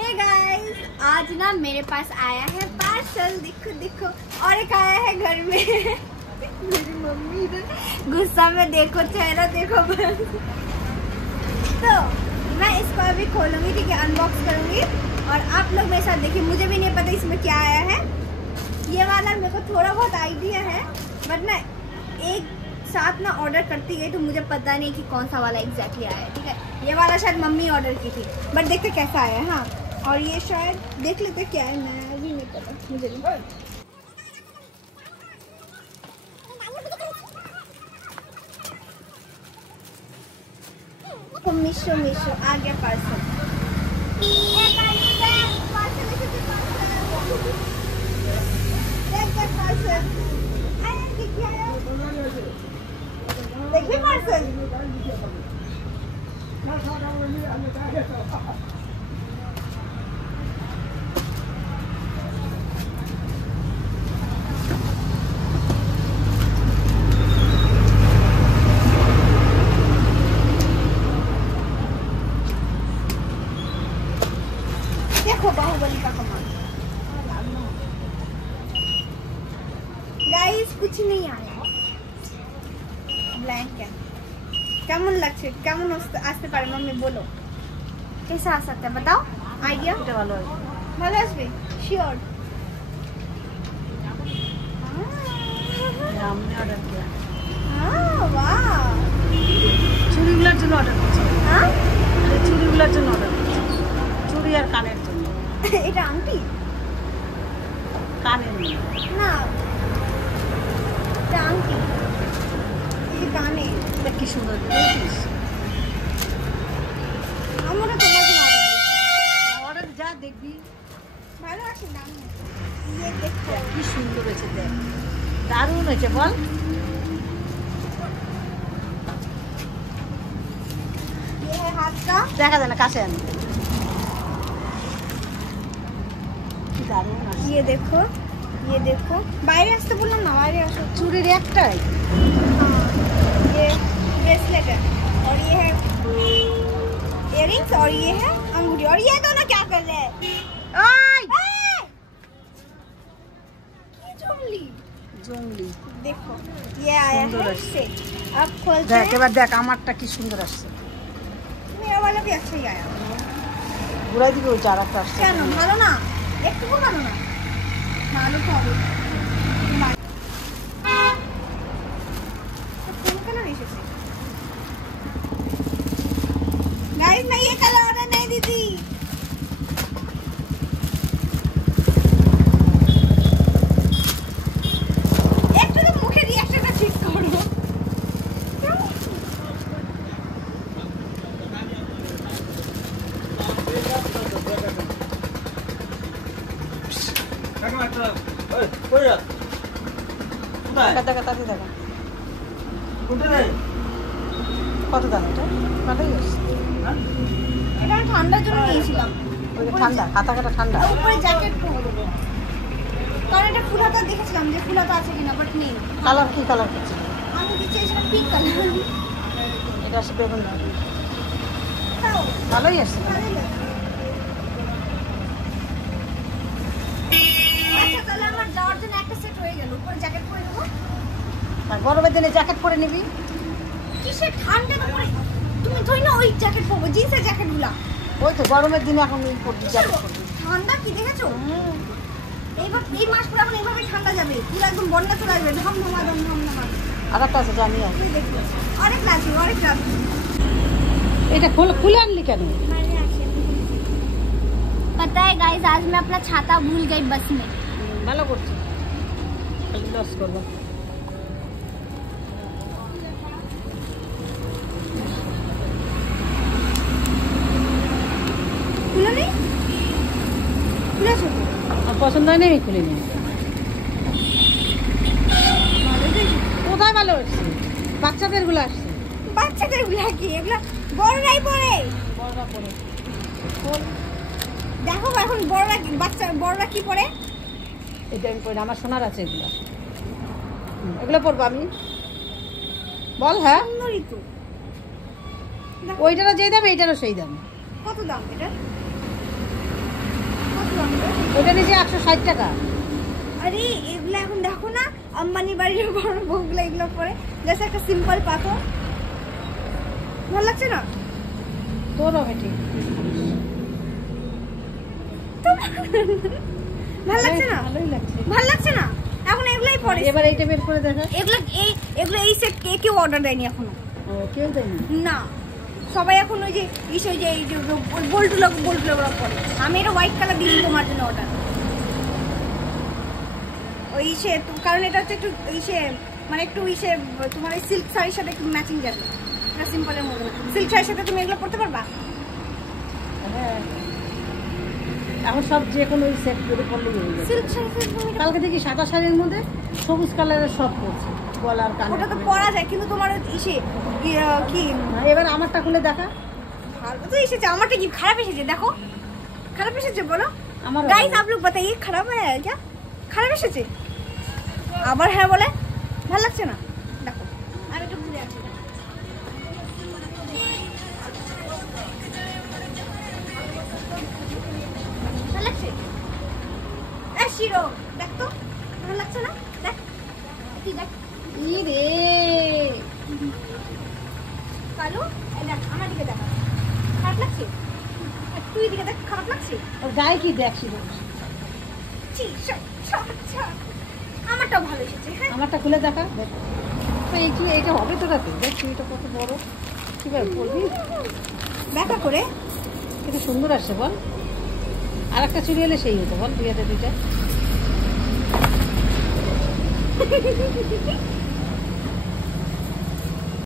Hey guys, आज ना मेरे पास आया है पार्सल। देखो देखो, और एक आया है घर में। मेरी मम्मी इधर गुस्सा में, देखो चेहरा देखो बस। तो मैं इसको अभी खोलूंगी, ठीक है, अनबॉक्स करूंगी और आप लोग मेरे साथ देखिए। मुझे भी नहीं पता इसमें क्या आया है। ये वाला मेरे को थोड़ा बहुत आइडिया है, बट ना एक साथ ना ऑर्डर करती गई तो मुझे पता नहीं कि कौन सा वाला एग्जैक्टली आया है। ठीक है, ये वाला शायद मम्मी ऑर्डर की थी, बट देखते कैसा आया है। हाँ, और ये शायद देख लेते क्या है, मैं भी नहीं पता, मुझे नहीं। तो मीशो आ गया पार्सल। देखिए पार्सल, देखो बाहुबली का कमाल। गाइस कुछ नहीं आया, ब्लैंक है। কেমন লাগছে, কেমন আসতে পারে मम्मी बोलो, कैसा आ सकता है बताओ, आइडिया। এটা ভালো হবে, ভালো আসবে শিওর। हमने ऑर्डर किया। हां वाह, চুড়িগুলোর জন্য অর্ডার করছি। হ্যাঁ, আরে চুড়িগুলোর জন্য অর্ডার করছি, চুড়ি আর কানের জন্য। এটা আংটি, কানের না, এটা আংটি, এই কানে। এটা কি সুন্দর দেখিস। আমরা তোমার জন্য অর্ডার যা দেখবি ভালো আছে, দাম ये देखो কি সুন্দর হয়েছে, দেখ দারুণ হয়েছে বল। ये है हाथ का, দেখা যায় না কাছে আনি, কি দারুণ আছে। ये देखो বাইরে আসতে বললাম না, বাইরে আসো। চুড়ির একটাই, ये ब्रेसलेट है और ये है इयररिंग्स और ये है अंगूठी। और ये दोनों क्या कर रहे हैं? জংলি देखो ये आया है सेट। अब खोलते हैं, देख एक बार देख আমারটা কি সুন্দর আসছে। मेरा वाला भी अच्छा ही आया। ঘুরাই দিবি, ওই চারাটা আসছে কেন? ভালো না, একটু ভালো না, ভালো তো হবে। गाइस मैं ये कलर ऑर्डर नहीं दी थी। एक तो मुखे रिएक्शनটা ঠিক করো। কাকা তো ওই কই যা কোথায় কাটা দেখা কোথায় কত দাম এটা? ভালোই আছে। এটা ঠান্ডার জন্য নিয়েছিলাম। ওই ঠান্ডা, হাতা কাটা ঠান্ডা। উপরে জ্যাকেট পরবো, কারণ এটা ফুল হাতা দেখেছিলাম যে ফুল হাতা আছে কিনা, বাট নেই। কালার কি কালার করছে? আমি কি চেয়েছিলাম পিঙ্ক কালার। এটা আছে বেগুন কালার। ভালোই আছে। আচ্ছা তাহলে আমার যাওয়ার জন্য একটা সেট হয়ে গেল। উপরে জ্যাকেট পরে নেবো, আর গরমের দিনে জ্যাকেট পরে নিবি। কিসের ঠান্ডা পরে? তুমি ধই না ওই জ্যাকেট পরবো, জিন্সের জ্যাকেটগুলা। ওই তো গরমের দিনে এখন এই পরবি জ্যাকেট পরবি। ঠান্ডা কি দেখেছো? এইবার এই মাস পুরো এখন এইভাবে ঠান্ডা যাবে, পুরো একদম বন্যা চলে আসবে, ধমধমা। আর একটা আছে জানি আর দেখো, অনেক আছে। এটা খুলে আনলি কেন? पता है गाइस, आज मैं अपना छाता भूल गई बस में। ভালো করছি, খালি লস করব। খুলে নেই, খুলেছো তো? আর পছন্দ হয় না, আমি খুলে নিই। কোথায় ভালো হচ্ছে? বাচ্চাদের গুলো আসছে। বাচ্চাদের গুলো কি? এগুলো বড়রাই পরে। বড়রা পরে দেখো এখন বড়রা, বড়রা কি পরে? এটা আমি পরে, আমার সোনার আছে এগুলো। এগুলো পরবো আমি, বল। হ্যাঁ সুন্দরই তো। ওইটারও যে দাম, এইটারও সেই দাম। কত দাম এটা? ওটা নিচে 160 টাকা। আরে এগুলো এখন দেখো না আম্বানি বাড়ির বড় বউগুলো এগুলো পরে জাস্ট একটা সিম্পল পাথর, ভালো লাগছে না? তোর হবে ঠিক, ভালো লাগছে না? ভালোই লাগছে। ভালো লাগছে না? এখন এগুলাই পরে। এবার এইটা বের করে দেখা। এগুলো এই সেট কেউ অর্ডার দেয়নি এখনো। কেউ দেয়নি না, সবাই এখন ওই যে ওই যে এই যে গোল্ডগুলো পরে। আমি এটা হোয়াইট কালার দিই তোমার জন্য অর্ডার। ওই সে কারণ এটা হচ্ছে একটু ইসে মানে একটু ইসে তোমার এই সিল্ক শাড়ির সাথে একটু ম্যাচিং যাবে, এটা সিম্পলের মধ্যে। সিল্ক শাড়ির সাথে তুমি এগুলো পরতে পারবা? হ্যাঁ, এখন সব যে কোনো ওই সেট করে পরলেই হয়ে যাবে। সিল্ক শাড়ি কালকে দেখি সাদা শাড়ির মধ্যে সবুজ কালারের সব পরছে, গলার কানে। ওটা তো পরা যায়, কিন্তু তোমার ইসে কি এবার আমারটা খুলে দেখা। ভালো তো এসেছে, আমারটা কি খারাপ এসেছে? দেখো খারাপ এসেছে বলো। আমার गाइस आप लोग बताइए खराब है क्या? খারাপ এসেছে? আবার হ্যাঁ বলে? ভালো লাগছে না? দেখো আমি একটু ঘুরে আসি। ভালো লাগছে? এ শিরো দেখ তো, ভালো লাগছে না? দেখ তুই দেখ। ই রে কালু এই দেখ আমার দিকে দেখ, খারাপ লাগছে? আর তুই দিকে দেখ, খারাপ লাগছে? ওর গায়ে কি দেখছিল? আমারটাও ভালো এসেছে। হ্যাঁ আমারটা খুলে দেখা। তো এই কি এইটা হবে তো রাতে? দেখ এটা কত বড়, কিভাবে পরবি দেখা করে। এটা সুন্দর আসছে বল। আর একটা চুড়ি এলে সেই হতো বল, দুইটা দুইটা।